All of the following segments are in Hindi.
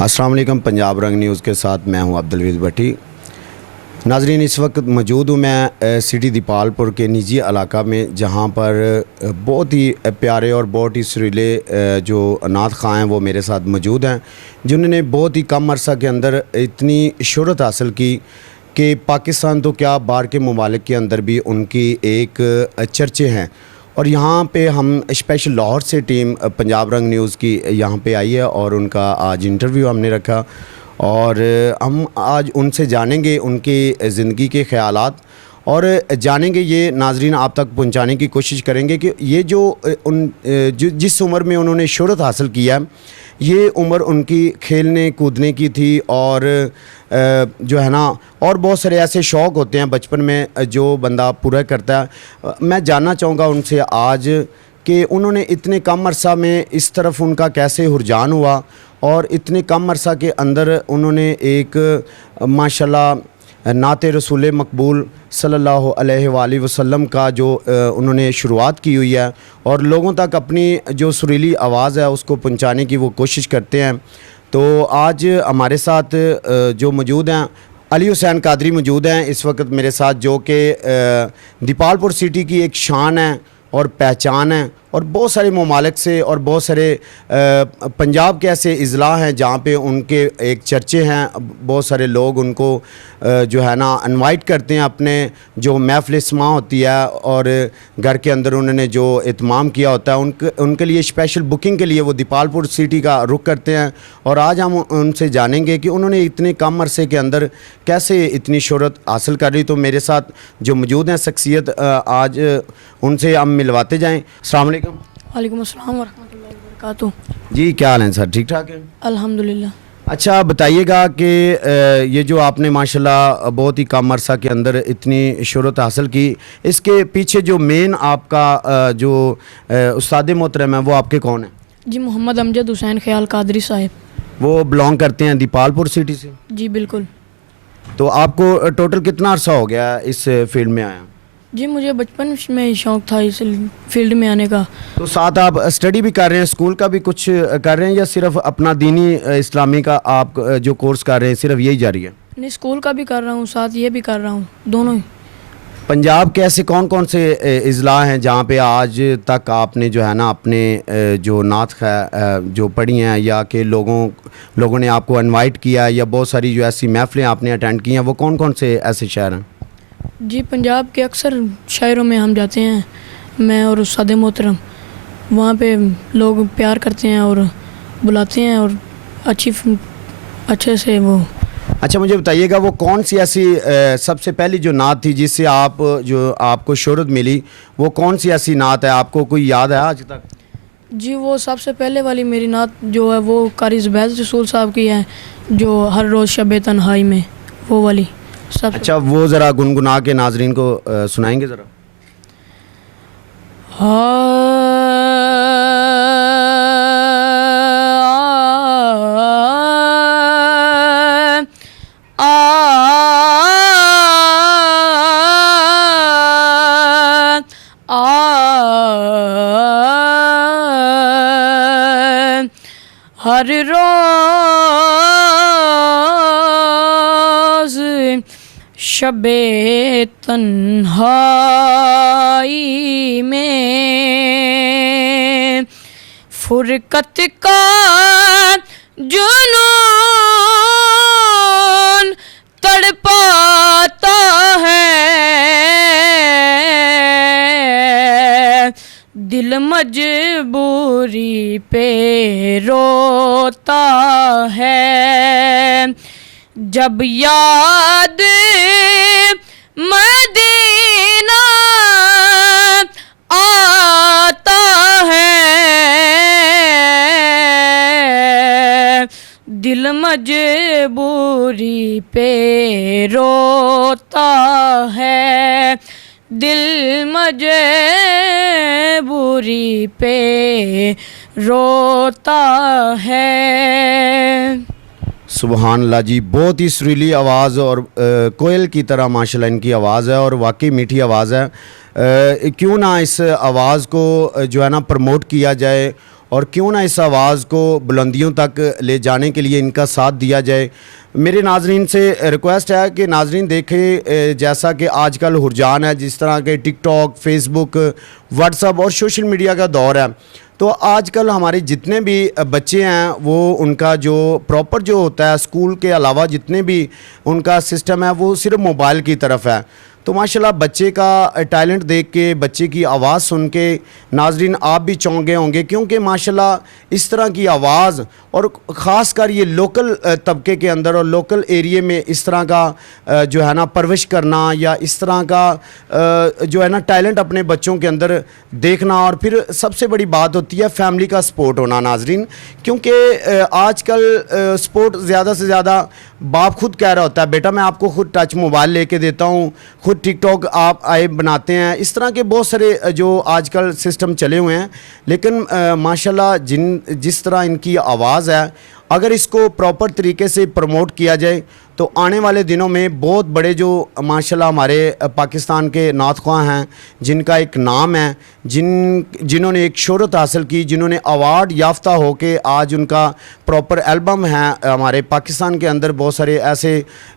अस्सलाम वालेकुम। पंजाब रंग न्यूज़ के साथ मैं हूं अब्दुल भट्टी। नाजरीन, इस वक्त मौजूद हूं मैं सिटी दीपालपुर के निजी इलाका में, जहां पर बहुत ही प्यारे और बहुत ही सुरीले जो अनाथ खां हैं वो मेरे साथ मौजूद हैं, जिन्होंने बहुत ही कम अरसा के अंदर इतनी शोहरत हासिल की कि पाकिस्तान तो क्या बाहर के ममालिक के अंदर भी उनकी एक चर्चे हैं। और यहाँ पे हम स्पेशल लाहौर से टीम पंजाब रंग न्यूज़ की यहाँ पे आई है और उनका आज इंटरव्यू हमने रखा और हम आज उनसे जानेंगे उनकी ज़िंदगी के ख़यालात और जानेंगे, ये नाजरीन आप तक पहुँचाने की कोशिश करेंगे कि ये जिस उम्र में उन्होंने शोहरत हासिल किया है, ये उम्र उनकी खेलने कूदने की थी और जो है ना, और बहुत सारे ऐसे शौक़ होते हैं बचपन में जो बंदा पूरा करता है। मैं जानना चाहूँगा उनसे आज कि उन्होंने इतने कम अरसा में इस तरफ उनका कैसे रुझान हुआ और इतने कम अरसा के अंदर उन्होंने एक माशाल्लाह नाते रसूल मकबूल सल्लल्लाहु अलैहि वसल्लम का जो उन्होंने शुरुआत की हुई है और लोगों तक अपनी जो सुरीली आवाज़ है उसको पहुंचाने की वो कोशिश करते हैं। तो आज हमारे साथ जो मौजूद हैं अली हुसैन कादरी मौजूद हैं इस वक्त मेरे साथ, जो कि दीपालपुर सिटी की एक शान है और पहचान है और बहुत सारे ममालिक से और बहुत सारे पंजाब के ऐसे अज़ला हैं जहाँ पे उनके एक चर्चे हैं। बहुत सारे लोग उनको जो है ना इनवाइट करते हैं अपने जो महफ़िल इस्मा होती है और घर के अंदर उन्होंने जो इत्माम किया होता है उनके लिए स्पेशल बुकिंग के लिए वो दीपालपुर सिटी का रुख करते हैं। और आज हम उनसे जानेंगे कि उन्होंने इतने कम अरसे के अंदर कैसे इतनी शोहरत हासिल कर ली। तो मेरे साथ जो मौजूद हैं शख्सियत, आज उनसे हम मिलवाते जाएँ। अस्सलाम वालेकुम। वालेकुम अस्सलाम वरहमतुल्लाहि वबरकातुहू। जी, क्या हाल है सर? ठीक ठाक है, अल्हम्दुलिल्लाह। अच्छा बताइएगा कि ये जो आपने माशाल्लाह बहुत ही कम अरसा के अंदर इतनी शोहरत हासिल की, इसके पीछे जो मेन आपका जो उस्ताद मोहतरम है वो आपके कौन है? जी, मोहम्मद अमजद हुसैन ख्याल कादरी साहिब। वो बिलोंग करते हैं दीपालपुर सिटी से? जी बिल्कुल। तो आपको टोटल कितना अरसा हो गया इस फील्ड में आया? जी, मुझे बचपन में ही शौक़ था इस फील्ड में आने का। तो साथ आप स्टडी भी कर रहे हैं, स्कूल का भी कुछ कर रहे हैं या सिर्फ अपना दीनी इस्लामी का आप जो कोर्स कर रहे हैं सिर्फ यही जारी है? नहीं, स्कूल का भी कर रहा हूँ, साथ ये भी कर रहा हूँ, दोनों ही। पंजाब के ऐसे कौन कौन से अज़ला हैं जहाँ पे आज तक आपने जो है ना अपने जो नात जो पढ़ी हैं या कि लोगों ने आपको इनवाइट किया या बहुत सारी जो ऐसी महफ़िलें आपने अटेंड की हैं, वो कौन कौन से ऐसे शहर हैं? जी, पंजाब के अक्सर शहरों में हम जाते हैं, मैं और उस्ताद मोहतरम। वहाँ पे लोग प्यार करते हैं और बुलाते हैं और अच्छे से वो। अच्छा, मुझे बताइएगा वो कौन सी ऐसी सबसे पहली जो नात थी जिससे आपको शोहरत मिली, वो कौन सी ऐसी नात है, आपको कोई याद है आज तक? जी, वो सबसे पहले वाली मेरी नात जो है वो कारी ज़ुबैद रसूल साहब की है, जो हर रोज़ शब तन्हाई में, वो वाली सब। अच्छा, वो ज़रा गुनगुना के नाजरीन को सुनाएंगे ज़रा? हर रोज़ शबे तन्हाई में फुरकत का जुनून तड़पाता है, दिल मजबूरी पे रोता है, जब याद मदीना आता है, दिल मजबूरी पे रोता है, दिल मजबूरी पे रोता है। सुबहान अल्लाह जी, बहुत ही सुरीली आवाज़ और कोयल की तरह माशाल्लाह इनकी आवाज़ है और वाकई मीठी आवाज़ है। क्यों ना इस आवाज़ को जो है ना प्रमोट किया जाए और क्यों ना इस आवाज़ को बुलंदियों तक ले जाने के लिए इनका साथ दिया जाए। मेरे नाजरीन से रिक्वेस्ट है कि नाजरीन देखें, जैसा कि आजकल रुझान है, जिस तरह के टिकटॉक, फेसबुक, व्हाट्सएप और सोशल मीडिया का दौर है, तो आजकल हमारे जितने भी बच्चे हैं वो उनका जो प्रॉपर जो होता है स्कूल के अलावा जितने भी उनका सिस्टम है वो सिर्फ मोबाइल की तरफ है। तो माशाल्लाह बच्चे का टैलेंट देख के, बच्चे की आवाज़ सुन के नाजरीन आप भी चौंके होंगे, क्योंकि माशाल्लाह इस तरह की आवाज़ और ख़ास कर ये लोकल तबके के अंदर और लोकल एरिए में इस तरह का जो है ना परवरिश करना या इस तरह का जो है ना टैलेंट अपने बच्चों के अंदर देखना, और फिर सबसे बड़ी बात होती है फैमिली का सपोर्ट होना नाजरीन। क्योंकि आजकल सपोर्ट ज़्यादा से ज़्यादा बाप खुद कह रहा होता है, बेटा मैं आपको खुद टच मोबाइल लेके देता हूँ, खुद टिकटॉक आप आए बनाते हैं, इस तरह के बहुत सारे जो आजकल सिस्टम चले हुए हैं। लेकिन माशाल्लाह जिस तरह इनकी आवाज़ है, अगर इसको प्रॉपर तरीके से प्रमोट किया जाए तो आने वाले दिनों में बहुत बड़े जो माशाल्लाह हमारे पाकिस्तान के नात ख्वां हैं, जिनका एक नाम है, जिन्होंने एक शोहरत हासिल की, जिन्होंने अवार्ड याफ्ता होके आज उनका प्रॉपर एल्बम है। हमारे पाकिस्तान के अंदर बहुत सारे ऐसे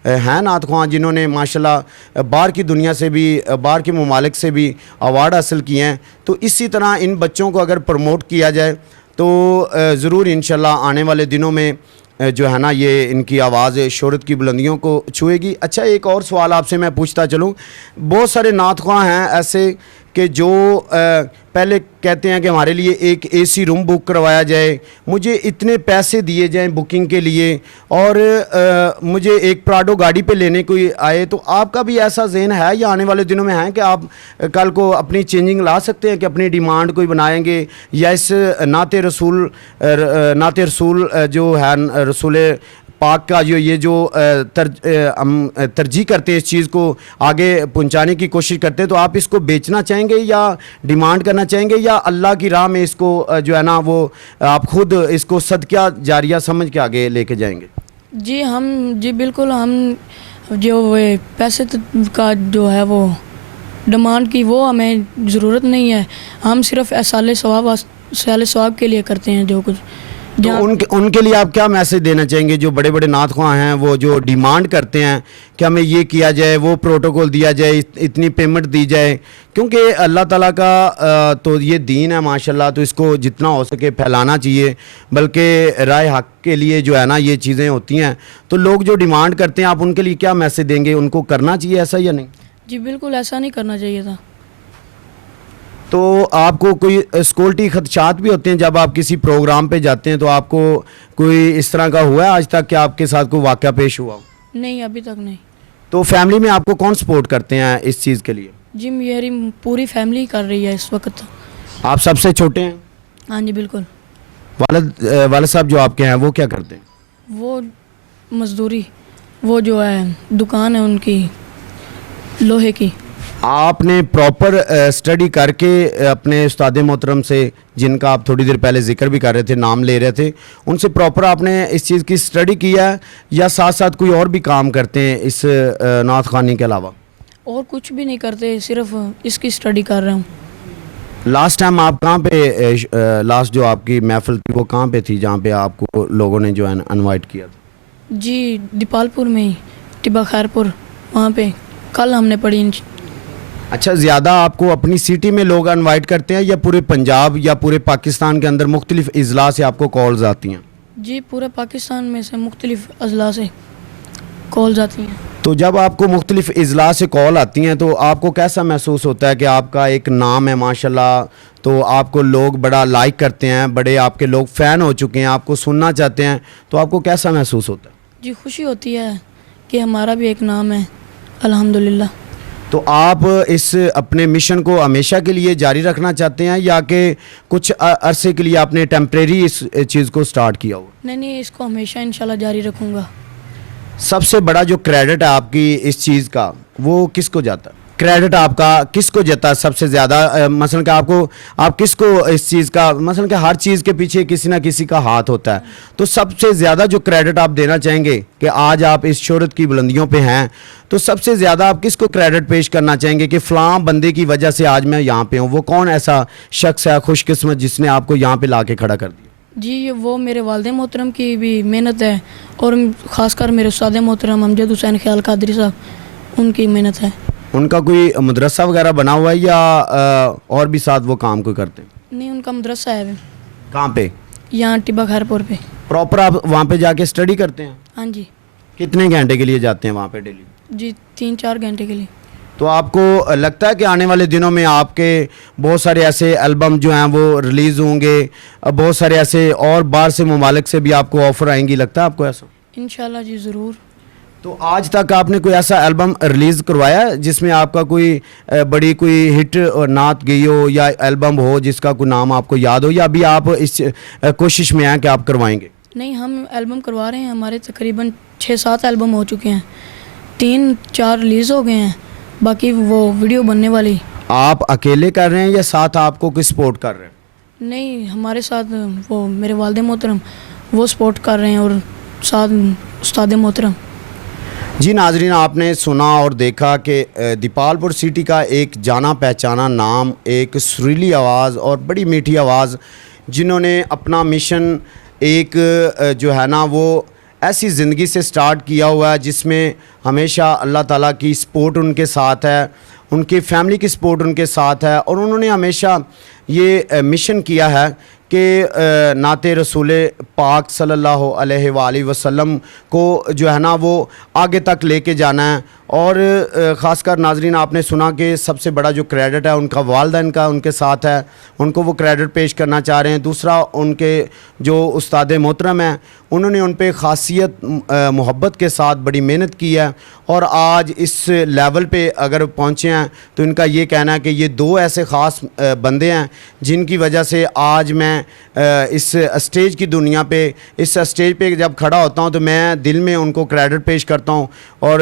हैं नात ख्वां जिन्होंने माशाल्लाह बाहर की दुनिया से भी, बाहर के ममालिक से भी अवार्ड हासिल किए हैं। तो इसी तरह इन बच्चों को अगर प्रमोट किया जाए तो ज़रूर इंशाल्लाह आने वाले दिनों में जो है ना ये इनकी आवाज़ शोहरत की बुलंदियों को छुएगी। अच्छा, एक और सवाल आपसे मैं पूछता चलूँ, बहुत सारे नात ख्वां हैं ऐसे कि जो पहले कहते हैं कि हमारे लिए एक एसी रूम बुक करवाया जाए, मुझे इतने पैसे दिए जाएं बुकिंग के लिए, और मुझे एक प्राडो गाड़ी पे लेने कोई आए। तो आपका भी ऐसा ज़हन है या आने वाले दिनों में है कि आप कल को अपनी चेंजिंग ला सकते हैं कि अपनी डिमांड कोई बनाएंगे, या इस नाते रसूल जो है रसूल पाक का ये जो हम तरजीह करते हैं, इस चीज़ को आगे पहुंचाने की कोशिश करते हैं, तो आप इसको बेचना चाहेंगे या डिमांड करना चाहेंगे, या अल्लाह की राह में इसको जो है ना वो आप खुद इसको सदका जारिया समझ के आगे लेके जाएंगे? जी बिल्कुल, हम जो पैसे का जो है वो डिमांड की वो हमें ज़रूरत नहीं है। हम सिर्फ साले सवाब के लिए करते हैं जो कुछ। तो उनके लिए आप क्या मैसेज देना चाहेंगे, जो बड़े बड़े नात ख्वां हैं वो जो डिमांड करते हैं कि हमें ये किया जाए, वो प्रोटोकॉल दिया जाए, इतनी पेमेंट दी जाए? क्योंकि अल्लाह ताला का तो ये दीन है माशाल्लाह, तो इसको जितना हो सके फैलाना चाहिए, बल्कि राय हक के लिए जो है ना ये चीज़ें होती हैं। तो लोग जो डिमांड करते हैं, आप उनके लिए क्या मैसेज देंगे? उनको करना चाहिए ऐसा या नहीं? जी बिल्कुल, ऐसा नहीं करना चाहिए था। तो आपको कोई सिक्योरिटी खदशात भी होते हैं जब आप किसी प्रोग्राम पे जाते हैं? तो आपको कोई इस तरह का हुआ है आज तक कि आपके साथ कोई वाक़या पेश हुआ? नहीं, अभी तक नहीं। तो फैमिली में आपको कौन सपोर्ट करते हैं इस चीज़ के लिए? जी मेरी पूरी फैमिली कर रही है इस वक्त। आप सबसे छोटे हैं? हाँ जी बिल्कुल। वालिद साहब जो आपके हैं वो क्या करते हैं? वो मजदूरी, वो जो है दुकान है उनकी लोहे की। आपने प्रॉपर स्टडी करके अपने उस्ताद मोहतरम से, जिनका आप थोड़ी देर पहले जिक्र भी कर रहे थे, नाम ले रहे थे, उनसे प्रॉपर आपने इस चीज़ की स्टडी किया है या साथ साथ कोई और भी काम करते हैं इस नात ख़वानी के अलावा? और कुछ भी नहीं करते, सिर्फ इसकी स्टडी कर रहा हूँ। लास्ट टाइम आप कहाँ पे, लास्ट जो आपकी महफिल थी वो कहाँ पे थी जहाँ पे आपको लोगों ने जो है इनवाइट किया था? जी दीपालपुर में ही, टिब्बा खैरपुर, वहाँ पे कल हमने पढ़ी। अच्छा, ज़्यादा आपको अपनी सिटी में लोग इनवाइट करते हैं या पूरे पंजाब या पूरे पाकिस्तान के अंदर मुख्तलिफ अजला से आपको कॉल्स आती हैं? जी पूरे पाकिस्तान में से मुख्तलिफ अजला से कॉल्स आती हैं। तो जब आपको मुख्तलिफ अजला से कॉल आती हैं तो आपको कैसा महसूस होता है कि आपका एक नाम है माशाल्लाह, तो आपको लोग बड़ा लाइक करते हैं, बड़े आपके लोग फ़ैन हो चुके हैं, आपको सुनना चाहते हैं, तो आपको कैसा महसूस होता है? जी खुशी होती है कि हमारा भी एक नाम है, अल्हम्दुलिल्लाह। तो आप इस अपने मिशन को हमेशा के लिए जारी रखना चाहते हैं या कि कुछ अरसे के लिए आपने टेम्परेरी इस चीज़ को स्टार्ट किया हो? नहीं, इसको हमेशा इंशाल्लाह जारी रखूँगा। सबसे बड़ा जो क्रेडिट है आपकी इस चीज़ का वो किसको जाता है? क्रेडिट आपका किसको जाता है सबसे ज़्यादा? मसलन कि आप किसको इस चीज़ का, मसलन कि हर चीज़ के पीछे किसी ना किसी का हाथ होता है, तो सबसे ज़्यादा जो क्रेडिट आप देना चाहेंगे कि आज आप इस शोहरत की बुलंदियों पे हैं, तो सबसे ज़्यादा आप किसको क्रेडिट पेश करना चाहेंगे कि फ़लाँ बंदे की वजह से आज मैं यहाँ पे हूँ? वो कौन ऐसा शख्स है खुशकिस्मत जिसने आपको यहाँ पे ला के खड़ा कर दिया? जी, ये वो मेरे वालिद मोहतरम की भी मेहनत है, और ख़ासकर मेरे उस्ताद मोहतरम अमजद हुसैन ख्याल कादरी साहब, उनकी मेहनत है। उनका कोई मदरसा वगैरह बना हुआ है या और भी साथ वो काम कोई करते हैं? नहीं, उनका मदरसा है कहाँ पे? यहाँ टिब्बा खैरपुर पे। प्रॉपर आप वहाँ पे जाके स्टडी करते हैं? हाँ जी। कितने घंटे के लिए जाते हैं वहाँ पे डेली? जी, 3-4 घंटे के लिए। तो आपको लगता है कि आने वाले दिनों में आपके बहुत सारे ऐसे एल्बम जो हैं वो रिलीज़ होंगे, बहुत सारे ऐसे और बाहर से ममालिक से भी आपको ऑफ़र आएंगी, लगता है आपको ऐसा? इंशाल्लाह जी, ज़रूर। तो आज तक आपने कोई ऐसा एल्बम रिलीज़ करवाया है जिसमें आपका कोई बड़ी कोई हिट और नात गई हो या एल्बम हो जिसका कोई नाम आपको याद हो, या अभी आप इस कोशिश में हैं कि आप करवाएंगे? नहीं, हम एल्बम करवा रहे हैं। हमारे तकरीबन 6-7 एल्बम हो चुके हैं, 3-4 रिलीज़ हो गए हैं, बाकी वो वीडियो बनने वाली। आप अकेले कर रहे हैं या साथ आपको कोई सपोर्ट कर रहे हैं? नहीं, हमारे साथ वो मेरे वालिद मोहतरम वो सपोर्ट कर रहे हैं, और साथ उस्ताद मोहतरम। जी नाजरीन, आपने सुना और देखा कि दीपालपुर सिटी का एक जाना पहचाना नाम, एक सुरीली आवाज़ और बड़ी मीठी आवाज़, जिन्होंने अपना मिशन एक जो है ना वो ऐसी ज़िंदगी से स्टार्ट किया हुआ है जिसमें हमेशा अल्लाह ताला की सपोर्ट उनके साथ है, उनकी फैमिली की सपोर्ट उनके साथ है, और उन्होंने हमेशा ये मिशन किया है कि नाते रसूल पाक सल्लल्लाहु अलैहि वसल्लम को जो है ना वो आगे तक लेके जाना है। और ख़ासकर नाजरीन, आपने सुना कि सबसे बड़ा जो क्रेडिट है उनका वालिदैन का उनके साथ है, उनको वो क्रेडिट पेश करना चाह रहे हैं। दूसरा, उनके जो उस्ताद मोहतरम हैं, उन्होंने उन पे ख़ासियत मोहब्बत के साथ बड़ी मेहनत की है, और आज इस लेवल पे अगर पहुँचे हैं तो इनका ये कहना है कि ये दो ऐसे ख़ास बंदे हैं जिनकी वजह से आज मैं इस स्टेज की दुनिया पे, इस स्टेज पे जब खड़ा होता हूँ तो मैं दिल में उनको क्रेडिट पेश करता हूँ। और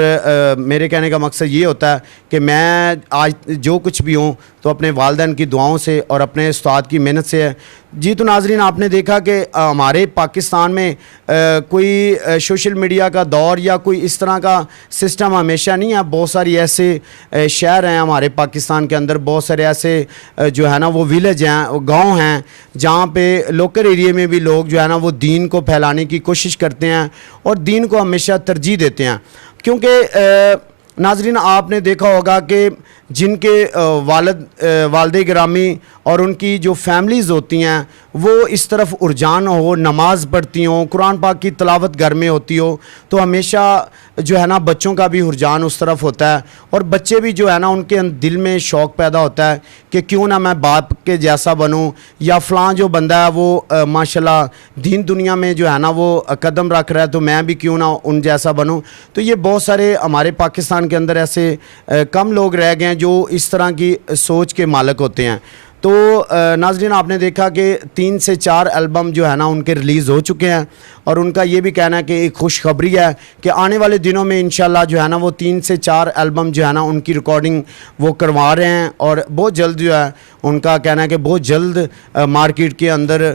मेरे कहने का मकसद ये होता है कि मैं आज जो कुछ भी हूँ तो अपने वालिदैन की दुआओं से और अपने उस्ताद की मेहनत से है। जी, तो नाजरीन, आपने देखा कि हमारे पाकिस्तान में कोई सोशल मीडिया का दौर या कोई इस तरह का सिस्टम हमेशा नहीं है। बहुत सारी ऐसे शहर हैं हमारे पाकिस्तान के अंदर, बहुत सारे ऐसे जो है ना वो विलेज हैं, गांव हैं, जहां पे लोकल एरिया में भी लोग जो है ना वो दीन को फैलाने की कोशिश करते हैं और दीन को हमेशा तरजीह देते हैं। क्योंकि नाजरीन, आपने देखा होगा कि जिनके वालिद गिरामी और उनकी जो फैमिलीज़ होती हैं वो इस तरफ रुझान हो, नमाज़ पढ़ती हों, कुरान पाक की तिलावत घर में होती हो, तो हमेशा जो है ना बच्चों का भी रुझान उस तरफ होता है, और बच्चे भी जो है ना उनके दिल में शौक़ पैदा होता है कि क्यों ना मैं बाप के जैसा बनूं, या फ़लाँ जो बंदा है वो माशाल्लाह दीन दुनिया में जो है ना वो कदम रख रहा है, तो मैं भी क्यों ना उन जैसा बनूं। तो ये बहुत सारे हमारे पाकिस्तान के अंदर ऐसे कम लोग रह गए हैं जो इस तरह की सोच के मालिक होते हैं। तो नाज़रीन, आपने देखा कि 3 से 4 एल्बम जो है ना उनके रिलीज़ हो चुके हैं, और उनका ये भी कहना है कि एक खुशखबरी है कि आने वाले दिनों में इंशाल्लाह जो है ना वो 3 से 4 एल्बम जो है ना उनकी रिकॉर्डिंग वो करवा रहे हैं, और बहुत जल्द जो है उनका कहना है कि बहुत जल्द मार्केट के अंदर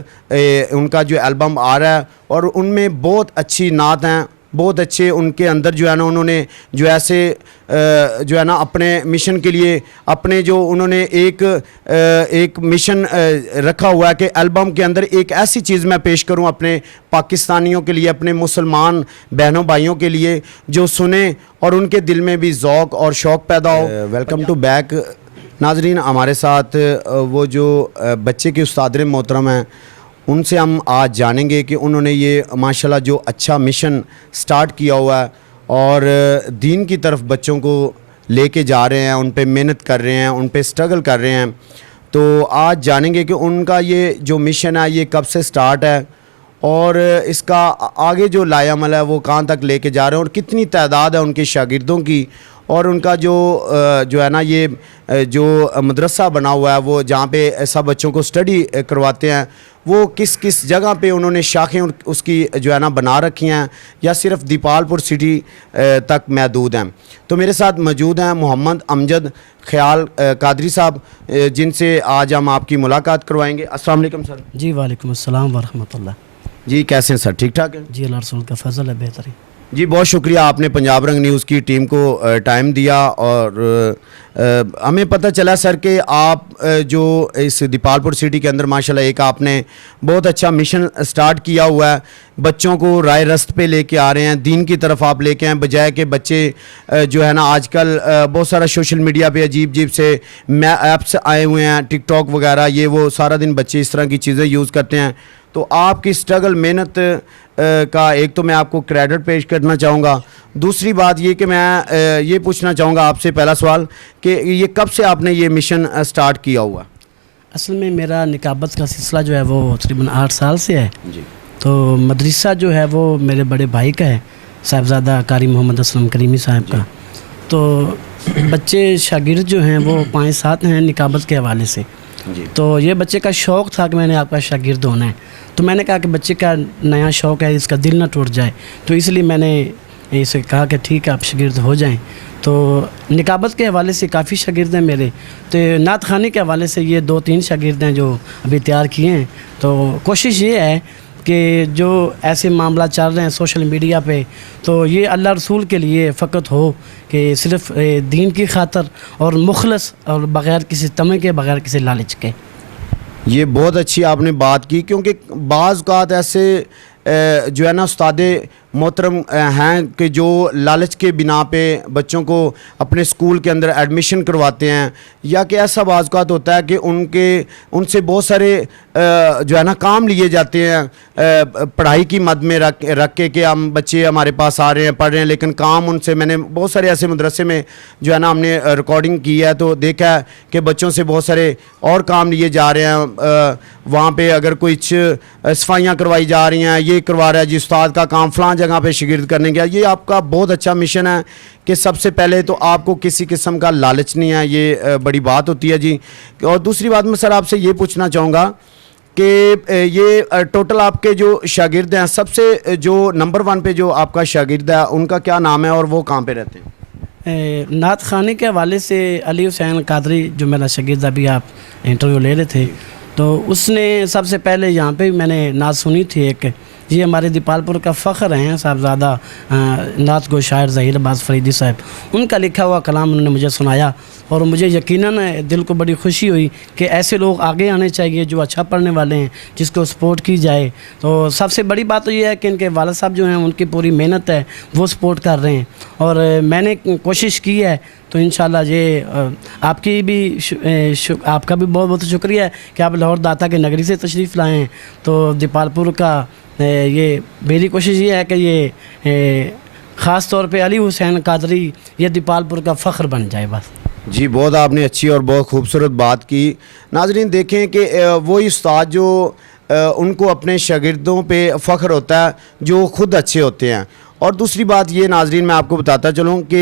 उनका जो एल्बम आ रहा है, और उनमें बहुत अच्छी नात हैं, बहुत अच्छे उनके अंदर जो है ना उन्होंने जो ऐसे जो है ना अपने मिशन के लिए अपने जो उन्होंने एक मिशन रखा हुआ है कि एल्बम के अंदर एक ऐसी चीज़ मैं पेश करूं अपने पाकिस्तानियों के लिए, अपने मुसलमान बहनों भाइयों के लिए, जो सुने और उनके दिल में भी ज़ौक़ और शौक़ पैदा हो। वेलकम टू बैक नाजरीन, हमारे साथ वो जो बच्चे के उस्ताद मोहतरम हैं, उनसे हम आज जानेंगे कि उन्होंने ये माशाल्लाह जो अच्छा मिशन स्टार्ट किया हुआ है और दीन की तरफ बच्चों को लेके जा रहे हैं, उन पे मेहनत कर रहे हैं, उन पे स्ट्रगल कर रहे हैं। तो आज जानेंगे कि उनका ये जो मिशन है ये कब से स्टार्ट है और इसका आगे जो लायामल है वो कहाँ तक लेके जा रहे हैं और कितनी तादाद है उनके शागिर्दों की, और उनका जो है ना ये जो मदरसा बना हुआ है वो जहाँ पे सब बच्चों को स्टडी करवाते हैं वो किस किस जगह पे उन्होंने शाखें उसकी जो है ना बना रखी हैं या सिर्फ दीपालपुर सिटी तक महदूद हैं। तो मेरे साथ मौजूद हैं मोहम्मद अमजद ख्याल कादरी साहब, जिनसे आज हम आपकी मुलाकात करवाएंगे। अस्सलाम वालेकुम सर। जी वालेकुम अस्सलाम वरहमतुल्लाह। जी कैसे हैं सर, ठीक ठाक हैं? जी अल्लाह रसूल का फजल है, बेहतरीन। जी बहुत शुक्रिया, आपने पंजाब रंग न्यूज़ की टीम को टाइम दिया और हमें पता चला सर कि आप जो इस दीपालपुर सिटी के अंदर माशाल्लाह एक आपने बहुत अच्छा मिशन स्टार्ट किया हुआ है, बच्चों को राह रस्त पे लेके आ रहे हैं, दीन की तरफ आप लेके आए, बजाय कि बच्चे जो है ना आजकल बहुत सारा सोशल मीडिया पे अजीब अजीब से ऐप्स आए हुए हैं, टिकटॉक वगैरह, ये वो सारा दिन बच्चे इस तरह की चीज़ें यूज़ करते हैं। तो आपकी स्ट्रगल मेहनत का एक तो मैं आपको क्रेडिट पेश करना चाहूँगा। दूसरी बात ये कि मैं ये पूछना चाहूँगा आपसे, पहला सवाल कि ये कब से आपने ये मिशन स्टार्ट किया हुआ? असल में मेरा निकाबत का सिलसिला जो है वो तकरीबन 8 साल से है। जी। तो मदरसा जो है वो मेरे बड़े भाई का है, साहिबजादा कारी मोहम्मद असलम करीमी साहब का। तो बच्चे शागिर्द जो हैं वो 5-7 हैं निकाबत के हवाले से। जी। तो ये बच्चे का शौक़ था कि मैंने आपका शागिर्द होना है। तो मैंने कहा कि बच्चे का नया शौक़ है, इसका दिल ना टूट जाए, तो इसलिए मैंने इसे कहा कि ठीक है आप शागिर्द हो जाएं। तो निकाबत के हवाले से काफ़ी शागिर्द हैं मेरे, तो नात खानी के हवाले से ये 2-3 शागिर्द हैं जो अभी तैयार किए हैं। तो कोशिश ये है कि जो ऐसे मामला चल रहे हैं सोशल मीडिया पे, तो ये अल्लाह रसूल के लिए फ़कत हो कि सिर्फ़ दीन की खातर और मुखलस और बग़ैर किसी तमे के, बग़ैर किसी लालच के। ये बहुत अच्छी आपने बात की, क्योंकि बाज़ औक़ात ऐसे जो है ना उस्ताद मोहतरम हैं कि जो लालच के बिना पे बच्चों को अपने स्कूल के अंदर एडमिशन करवाते हैं, या कि ऐसा बाज़ औक़ात होता है कि उनसे बहुत सारे जो है ना काम लिए जाते हैं पढ़ाई की मद में रख के कि हम बच्चे हमारे पास आ रहे हैं, पढ़ रहे हैं, लेकिन काम उनसे, मैंने बहुत सारे ऐसे मदरसे में जो है ना हमने रिकॉर्डिंग की है तो देखा है कि बच्चों से बहुत सारे और काम लिए जा रहे हैं। वहाँ पे अगर कुछ सफाइयाँ करवाई जा रही हैं, ये करवा रहा है जी उस्ताद का काम फ़लाँ जगह पे शागिर्द करने गया। ये आपका बहुत अच्छा मिशन है कि सबसे पहले तो आपको किसी किस्म का लालच नहीं है, ये बड़ी बात होती है जी। और दूसरी बात मैं सर आपसे ये पूछना चाहूँगा कि ये टोटल आपके जो शागिर्द हैं, सबसे जो नंबर 1 पे जो आपका शागिर्द है उनका क्या नाम है और वो कहाँ पे रहते हैं? नात खाने के हवाले से अली हुसैन कादरी जो मेरा शागिर्द, अभी आप इंटरव्यू ले रहे थे, तो उसने सबसे पहले यहाँ पे मैंने नात सुनी थी एक। ये हमारे दीपालपुर का फ़ख्र हैं साहबजादा नात गो शायर ज़हीर अब्बास फरीदी साहब, उनका लिखा हुआ कलाम उन्होंने मुझे सुनाया और मुझे यकीनन दिल को बड़ी खुशी हुई कि ऐसे लोग आगे आने चाहिए जो अच्छा पढ़ने वाले हैं, जिसको सपोर्ट की जाए। तो सबसे बड़ी बात तो ये है कि इनके वालिद साहब जो हैं उनकी पूरी मेहनत है, वो सपोर्ट कर रहे हैं और मैंने कोशिश की है। तो इंशाल्लाह ये आपकी भी आपका भी बहुत बहुत शुक्रिया है कि आप लाहौर दाता के नगरी से तशरीफ़ लाए हैं। तो दीपालपुर का ये मेरी कोशिश ये है कि ये ख़ास तौर पे अली हुसैन कादरी ये दीपालपुर का फ़ख्र बन जाए बस। जी बहुत आपने अच्छी और बहुत खूबसूरत बात की। नाज़रीन देखें कि वही उस्ताद जो उनको अपने शागिर्दों पे फ़ख्र होता है जो ख़ुद अच्छे होते हैं। और दूसरी बात ये नाज़रीन मैं आपको बताता चलूँ कि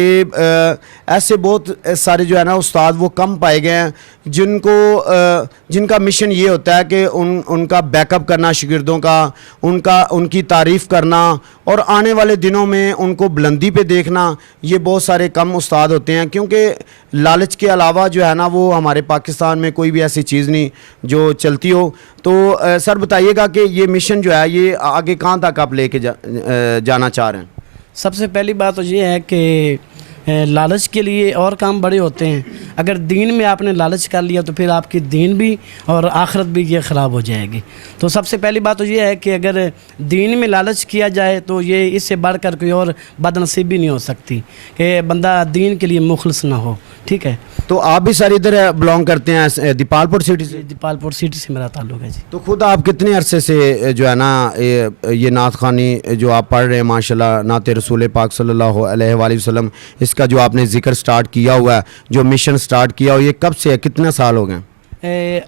ऐसे बहुत सारे जो है ना उस्ताद वो कम पाए गए हैं जिनका मिशन ये होता है कि उनका बैकअप करना शागिर्दों का, उनकी तारीफ़ करना और आने वाले दिनों में उनको बुलंदी पे देखना। ये बहुत सारे कम उस्ताद होते हैं, क्योंकि लालच के अलावा जो है ना वो हमारे पाकिस्तान में कोई भी ऐसी चीज़ नहीं जो चलती हो। तो सर बताइएगा कि ये मिशन जो है ये आगे कहाँ तक आप लेके जाना चाह रहे हैं? सबसे पहली बात तो ये है कि लालच के लिए और काम बड़े होते हैं। अगर दीन में आपने लालच कर लिया तो फिर आपकी दीन भी और आखिरत भी ये ख़राब हो जाएगी। तो सबसे पहली बात तो ये है कि अगर दीन में लालच किया जाए तो ये इससे बढ़कर कोई और बदनसीबी नहीं हो सकती कि बंदा दीन के लिए मुखलिस ना हो। ठीक है, तो आप भी सर इधर बिलोंग करते हैं दीपालपुर सिटी से? दीपालपुर सिटी से मेरा ताल्लुक़ है जी। तो खुद आप कितने अरसे से जो है ना ये नात खानी जो आप पढ़ रहे हैं माशाल्लाह, नात रसूल पाक सल्लल्लाहु अलैहि वसल्लम, इसका जो आपने जिक्र स्टार्ट किया हुआ है, जो मिशन स्टार्ट किया हुआ, ये कब से है, कितने साल हो गए?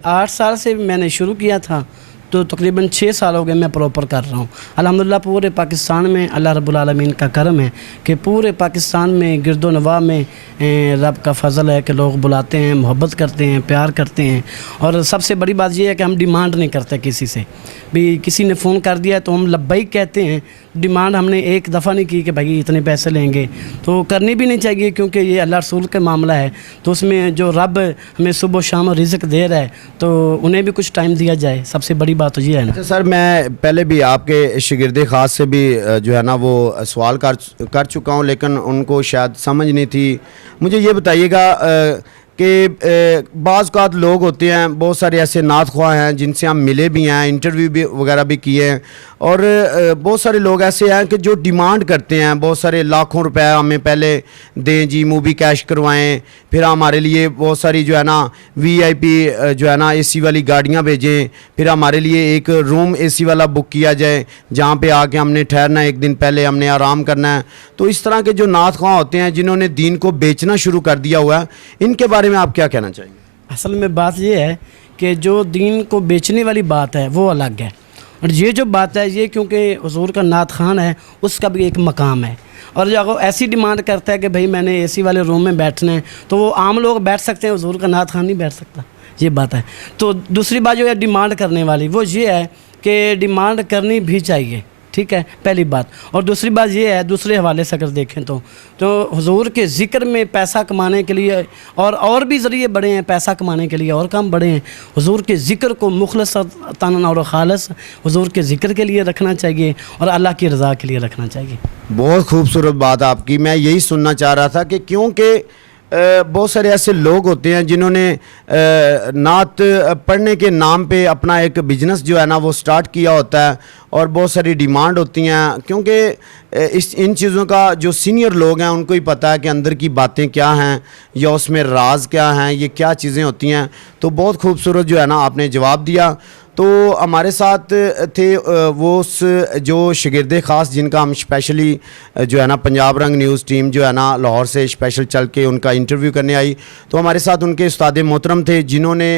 8 साल से मैंने शुरू किया था। तो तकरीबन 6 साल हो गए मैं प्रॉपर कर रहा हूँ। अल्हम्दुलिल्लाह पूरे पाकिस्तान में अल्लाह रब्बुल आलमीन का करम है कि पूरे पाकिस्तान में गिरदो नवा में रब का फ़ज़ल है कि लोग बुलाते हैं, मोहब्बत करते हैं, प्यार करते हैं। और सबसे बड़ी बात यह है कि हम डिमांड नहीं करते किसी से भी। किसी ने फ़ोन कर दिया तो हम लब्बैक कहते हैं, डिमांड हमने एक दफ़ा नहीं की कि भाई इतने पैसे लेंगे। तो करनी भी नहीं चाहिए क्योंकि ये अल्लाह रसूल का मामला है। तो उसमें जो रब हमें सुबह शाम रिज़्क़ दे रहा है तो उन्हें भी कुछ टाइम दिया जाए, सबसे बड़ी बात तो ये है ना। अच्छा सर, मैं पहले भी आपके शागिर्द ख़ास से भी जो है ना वो सवाल कर चुका हूँ, लेकिन उनको शायद समझ नहीं थी। मुझे ये बताइएगा कि बाज़ औक़ात लोग होते हैं, बहुत सारे ऐसे नात ख्वाह हैं जिनसे हम मिले भी हैं, इंटरव्यू भी वगैरह भी किए हैं, और बहुत सारे लोग ऐसे हैं कि जो डिमांड करते हैं, बहुत सारे लाखों रुपए हमें पहले दें जी, मूवी कैश करवाएं, फिर हमारे लिए बहुत सारी जो है ना वीआईपी जो है ना एसी वाली गाड़ियां भेजें, फिर हमारे लिए एक रूम एसी वाला बुक किया जाए जहां पे आके हमने ठहरना है, एक दिन पहले हमने आराम करना है। तो इस तरह के जो नात ख्वाह होते हैं जिन्होंने दीन को बेचना शुरू कर दिया हुआ है, इनके बारे में आप क्या कहना चाहेंगे? असल में बात यह है कि जो दीन को बेचने वाली बात है वो अलग है, और ये जो बात है ये क्योंकि हुजूर का नात खान है उसका भी एक मकाम है। और जो अगर ऐसी डिमांड करता है कि भाई मैंने एसी वाले रूम में बैठना है तो वो आम लोग बैठ सकते हैं, हुजूर का नात खान नहीं बैठ सकता, ये बात है। तो दूसरी बात जो है डिमांड करने वाली वो ये है कि डिमांड करनी भी चाहिए, ठीक है, पहली बात। और दूसरी बात ये है, दूसरे हवाले से अगर देखें तो हुजूर के ज़िक्र में पैसा कमाने के लिए और भी ज़रिए बड़े हैं, पैसा कमाने के लिए और काम बड़े हैं। हुजूर के ज़िक्र को मुखलसतन और खालिस हुजूर के ज़िक्र के लिए रखना चाहिए और अल्लाह की रज़ा के लिए रखना चाहिए। बहुत खूबसूरत बात आपकी, मैं यही सुनना चाह रहा था कि क्योंकि बहुत सारे ऐसे लोग होते हैं जिन्होंने नात पढ़ने के नाम पे अपना एक बिज़नेस जो है ना वो स्टार्ट किया होता है, और बहुत सारी डिमांड होती हैं, क्योंकि इन चीज़ों का जो सीनियर लोग हैं उनको ही पता है कि अंदर की बातें क्या हैं या उसमें राज क्या हैं, ये क्या चीज़ें होती हैं। तो बहुत खूबसूरत जो है ना आपने जवाब दिया। तो हमारे साथ थे वो उस जो शागिर्द ख़ास जिनका हम स्पेशली जो है ना पंजाब रंग न्यूज़ टीम जो है ना लाहौर से स्पेशल चल के उनका इंटरव्यू करने आई। तो हमारे साथ उनके उस्ताद मोहतरम थे जिन्होंने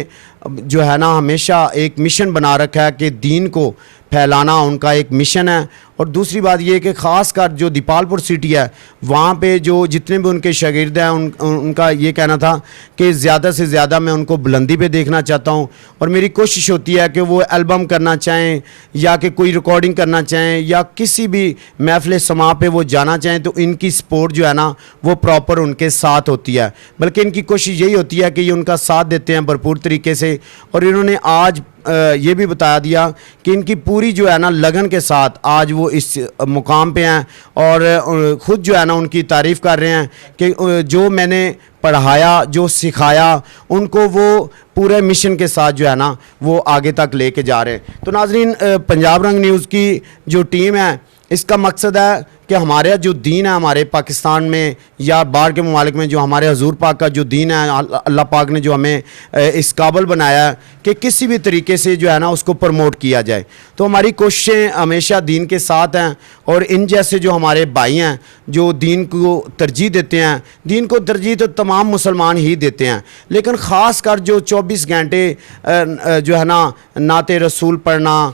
जो है ना हमेशा एक मिशन बना रखा है कि दीन को फैलाना उनका एक मिशन है। और दूसरी बात ये कि ख़ास कर जो दीपालपुर सिटी है वहाँ पे जो जितने भी उनके शागिर्द हैं उनका ये कहना था कि ज़्यादा से ज़्यादा मैं उनको बुलंदी पे देखना चाहता हूँ, और मेरी कोशिश होती है कि वो एल्बम करना चाहें या कि कोई रिकॉर्डिंग करना चाहें या किसी भी महफिल समा पे वो जाना चाहें तो इनकी सपोर्ट जो है ना वो प्रॉपर उनके साथ होती है। बल्कि इनकी कोशिश यही होती है कि ये उनका साथ देते हैं भरपूर तरीके से। और इन्होंने आज ये भी बता दिया कि इनकी पूरी जो है ना लगन के साथ आज वो इस मुकाम पे हैं, और ख़ुद जो है ना उनकी तारीफ़ कर रहे हैं कि जो मैंने पढ़ाया, जो सिखाया, उनको वो पूरे मिशन के साथ जो है ना वो आगे तक लेके जा रहे हैं। तो नाज़रीन, पंजाब रंग न्यूज़ की जो टीम है इसका मकसद है कि हमारे जो दीन है हमारे पाकिस्तान में या बाहर के ममालिक में जो हमारे हजूर पाक का जो दीन है, अल्लाह पाक ने जो हमें इस काबिल बनाया है कि किसी भी तरीके से जो है ना उसको प्रमोट किया जाए। तो हमारी कोशिशें हमेशा दीन के साथ हैं, और इन जैसे जो हमारे भाई हैं जो दीन को तरजीह देते हैं, दीन को तरजीह तो तमाम मुसलमान ही देते हैं, लेकिन ख़ास कर जो 24 घंटे जो है ना नाते रसूल पढ़ना,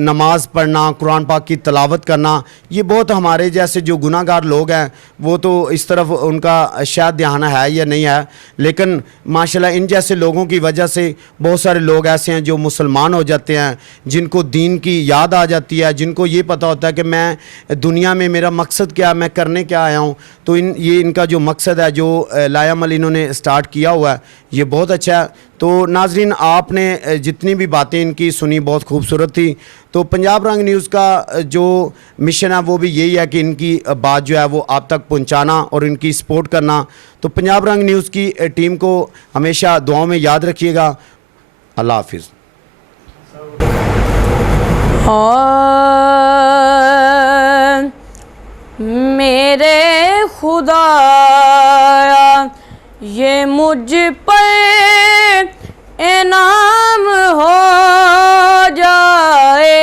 नमाज़ पढ़ना, कुरान पाक की तलावत करना, ये बहुत हमारे जैसे जो गुनाहगार लोग हैं वो तो इस तरफ उनका शायद ध्यान है या नहीं है, लेकिन माशाल्लाह इन जैसे लोगों की वजह से बहुत सारे लोग ऐसे हैं जो मुसलमान हो जाते हैं, जिनको दीन की याद आ जाती है, जिनको ये पता होता है कि मैं दुनिया में मेरा मकसद क्या है, मैं करने क्या आया हूँ। तो ये इनका जो मकसद है, जो लायामल इन्होंने स्टार्ट किया हुआ है, ये बहुत अच्छा है। तो नाजरीन, आपने जितनी भी बातें इनकी सुनी बहुत खूबसूरत थी। तो पंजाब रंग न्यूज़ का जो मिशन है वो भी यही है कि इनकी बात जो है वो आप तक पहुंचाना और इनकी सपोर्ट करना। तो पंजाब रंग न्यूज़ की टीम को हमेशा दुआओं में याद रखिएगा। अल्लाह हाफिज़। मेरे खुदा ये मुझ पर इनाम हो जाए।